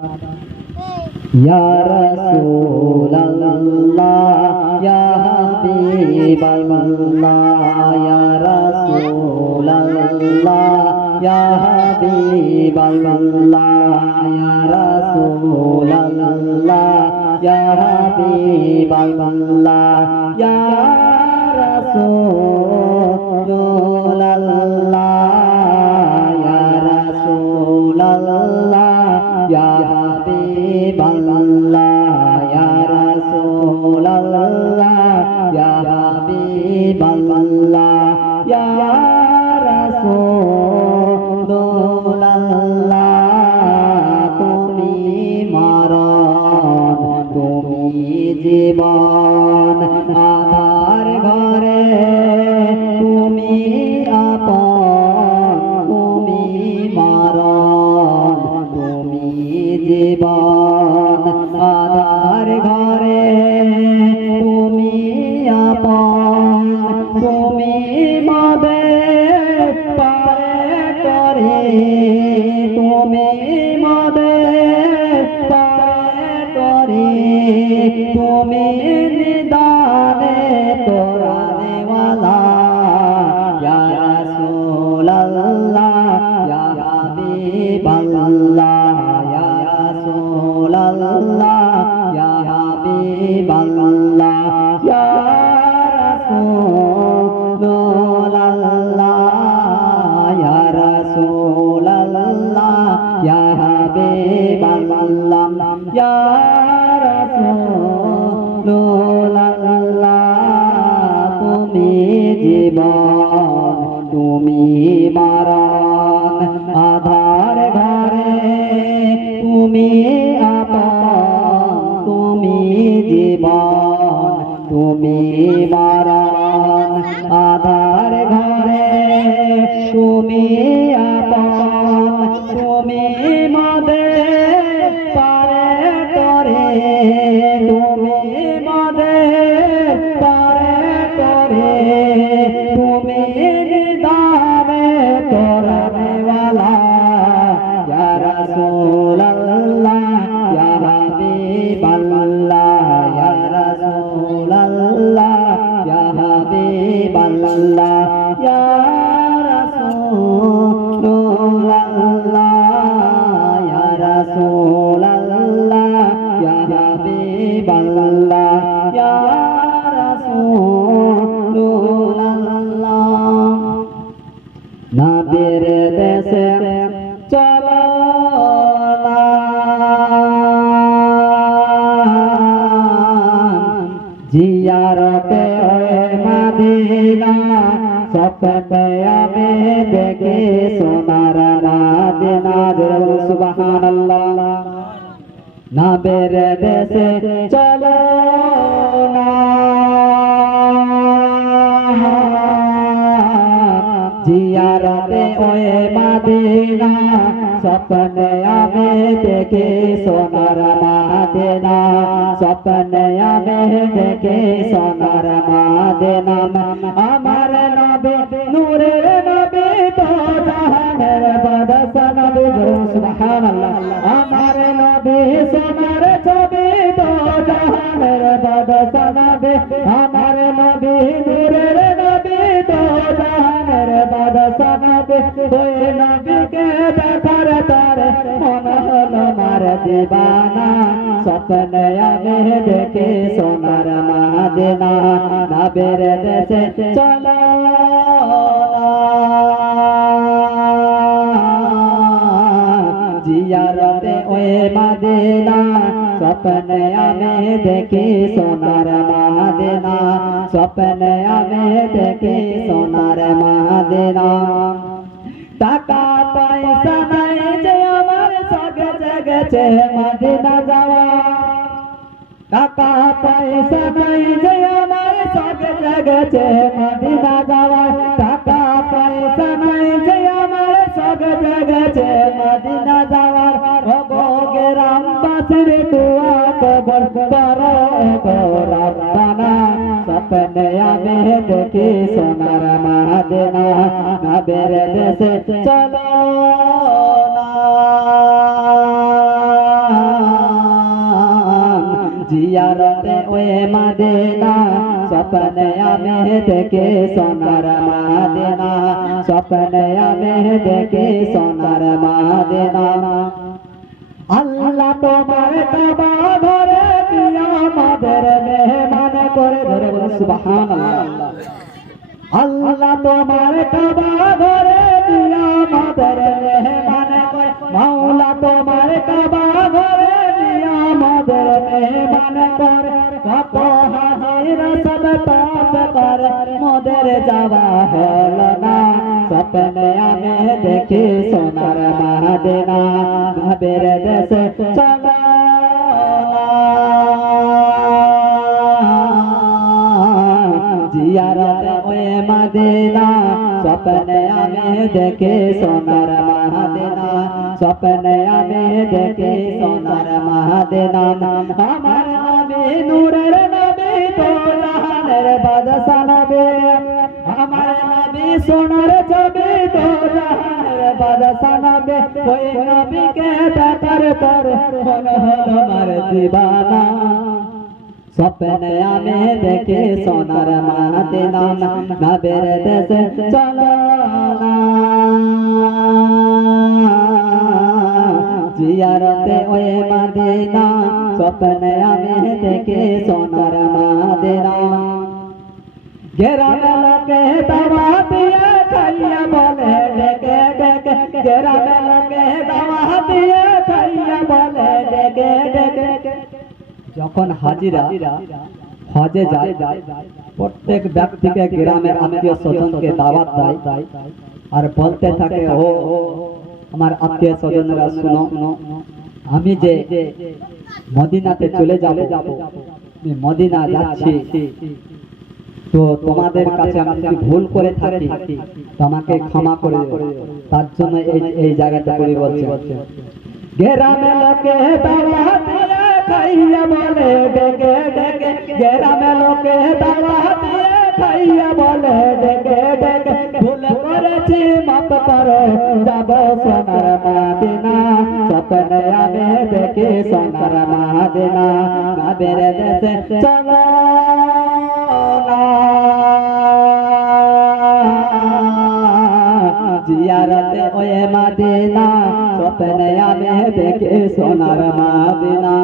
Ya Rasulullah, Ya Habiballah, Ya Rasulullah, Ya Habiballah, Ya Rasulullah, Ya Habiballah, Ya Rasulullah, Ya Rasulullah, Ya Habiballah, Ya Rasulullah, Ya Habiballah, Ya Rasulullah, তুমি মরণ, তুমি জীবন, আমার ঘরে তুমি আপন, তুমি মরণ, তুমি জীবন, আধার ঘরে তুমি আপন, তুমি মদের পারে করে, তুমি মদের পারে করে, তুমি নিদানে কোরআনওয়ালা, ইয়া রাসূলুল্লাহ, ইয়া হাবিবাল্লাহ, ইয়া রাসূলুল্লাহ, ইয়া হাবিবাল্লাহ, ইয়া রাসূলুল্লাহ, ইয়া রাসূলুল্লাহ, ইয়া হাবিবাল্লাহ, ইয়া রাসূলুল্লাহ, তুমি জীবন, তুমি মরণ, আধার ঘরে তুমি আপন, তুমি জীবন, তুমি মরণ, আধার ঘরে তুমি আপন, তুমি মদের পারে করে, তুমি মদের পারে করে, তুমি নিদানে কোরআনওয়ালা, ইয়া রাসূলুল্লাহ, ইয়া হাবিবাল্লাহ, ইয়া রাসূলুল্লাহ, ইয়া হাবিবাল্লাহ, ইয়া রাসূলুল্লাহ, ইয়া রাসূলুল্লাহ, ইয়া হাবিবাল্লাহ, ইয়া রাসূলুল্লাহ। নবীর দেশে চলো না, জিয়ারতে ওই মদিনা, স্বপ্নে আমি দেখি সোনার মদিনা, সুবহানাল্লাহ। নবীর দেশে চলো না, জিয়ারতে ওই মদিনা, স্বপ্নে আমি দেখি সোনার মদিনা, স্বপ্নে আমি দেখি সোনার মদিনা, আমার নবী নূরের নবী তো জাহানের বাদশা নবী, সুবহানাল্লাহ। আমার নবী সোনার ছবি তো জাহানের বাদশা নবী, আমার নবী নূরের নবী তো জাহানের বাদশা নবী, ওই নবীকে দেখার তারে মন হলো মার দিবানা, স্বপ্নে আমি দেখি সোনার মদিনা, নবীর দেশে চলো না, জিয়ারতে ওই মদিনা, স্বপ্নে আমি দেখি সোনার মদিনা, স্বপ্নে আমি দেখি সোনার মদিনা। টাকা পয়সা নাই যে আমার সগে জেগেছে মদিনা যাওয়া, টাকা পয়সা নাই যে আমার সগে জেগেছে মদিনা যাওয়া, টাকা পয়সা নাই যে আমার সগে জেগেছে মদিনা যাওয়ার, ওগো গ্রামবাসীর দোয়া কবুল করো গো রব্বানা, স্বপ্নে আমি দেখি সোনার মদিনা, নবীর দেশে চলো না। জিয়ারতে ওই মদিনা স্বপ্নে আমি দেখি সোনার মদিনা স্বপ্নে আমি দেখি সোনার মদিনা আল্লাহ তোমার কাবা ঘরে দিয়া আমাদের মেহমান করে ধরে বলে সুবহানাল্লাহ আল্লাহ তোমার কাবা ঘরে দিয়া আমাদের মেহমান করে মাওলা তোমার কাবা ঘরে দিয়া আমাদের মেহমান করে কত হাজির সব পাপ করে মোদের যাওয়া হলো না স্বপ্নে আমি দেখি সোনার মদিনা নবীর দেশে চলো জিয়ারতে ওই মদিনা স্বপ্নে আমি দেখি সোনার মদিনা স্বপ্নে আমি দেখি সোনার মদিনা আমার নবী নূরের নবী তো জাহানের বাদশা নবী আমার নবী সোনার ছবি তো জাহানের বাদশা নবী ওই নবীকে দেখার পর মন হলো আমার দিবানা স্বপ্নে আমি দেখি সোনার মদিনা নবীর দেশে চলো না জিয়ারতে ওই মদিনা স্বপ্নে আমি দেখি সোনার মদিনা গ্রামে লোকে দাওয়া দিয়ে খাইয়া বলে ডেকে ডেকে গ্রামে লোকে দাওয়া দিয়ে খাইয়া বলে ডেকে ডেকে যখন হাজিরা হজে যায় প্রত্যেক ব্যক্তিকে গ্রামের আত্মীয় স্বজনকে দাওয়াত দেয় আর বলতে থাকে ও আমার আত্মীয় স্বজনরা শুনো আমি যে মদিনাতে চলে যাব আমি মদিনা যাচ্ছি তো তোমাদের কাছে আমি যদি ভুল করে থাকি তোমাকে ক্ষমা করে তার জন্য এই জায়গাটা করে বলছে গ্রামে লোকে দাওয়াত দিয়ে খাইয়া বলে ডেকে ডেকে গ্রামে লোকে দাওয়াত দিয়ে খাইয়া বলে ডেকে ডেকে ভুল করেছি মাফ করো যাব সোনার মদিনা স্বপ্নে আমি দেখি সোনার মদিনা নবীর দেশে চলো জিয়ারতে ওই মদিনা স্বপ্নে আমি দেখি সোনার মদিনা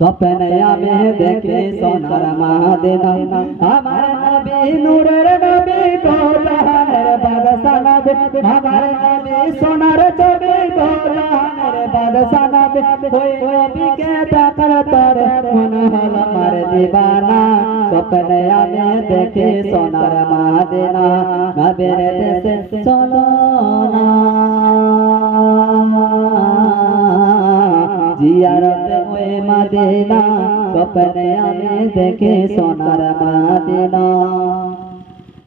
স্বপ্নে আমি দেখি সোনার মদিনা আমার নবী নূরের নবী তো জাহানের বাদশা নবী আমার নবী সোনার ছবি তো জাহানের বাদশা নবী ওই নবীকে দেখার পর মন হলো আমার দিবানা স্বপ্নে আমি দেখি সোনার মদিনা নবীর দেশে চলো না জিয়ারতে ওই মদিনা স্বপ্নে আমি দেখি সোনার মদিনা।